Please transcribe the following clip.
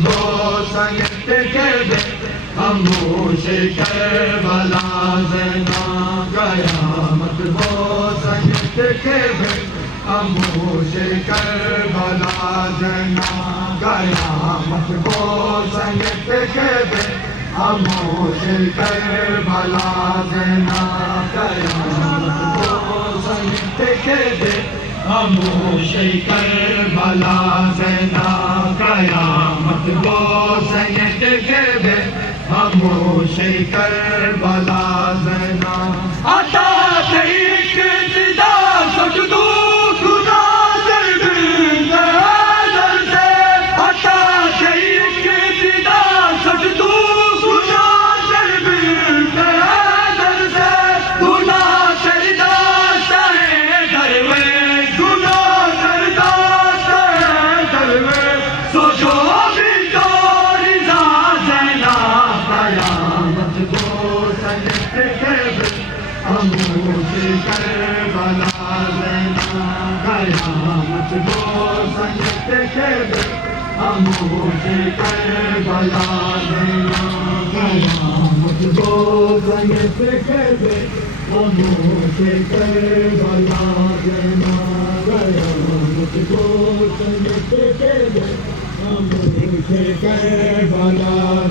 دو سنگت کے دے خاموش کربلا زینا قیامت دو سنگت کے دے خاموش کربلا زینا قیامت دو سنگت کے دے خاموش کربلا زینا قیامت دو سنگت کے دے خاموش کربلا زینا قیامت دو سنگت کے دے خاموش کربلا زینا عطا ایک صدا سجدو خدا در دل در سے عطا ایک صدا سجدو خدا در دل در سے گناہ سرداشت ہے در میں گناہ سرداشت ہے در میں سوچو بھی تو رضا زینا قیامت دو سنگت کے دے خاموش کربلا زینا قیامت دو سنگت کے دے خاموش کربلا زینا قیامت دو سنگت کے دے خاموش کربلا زینا قیامت دو سنگت کے دے خاموش کربلا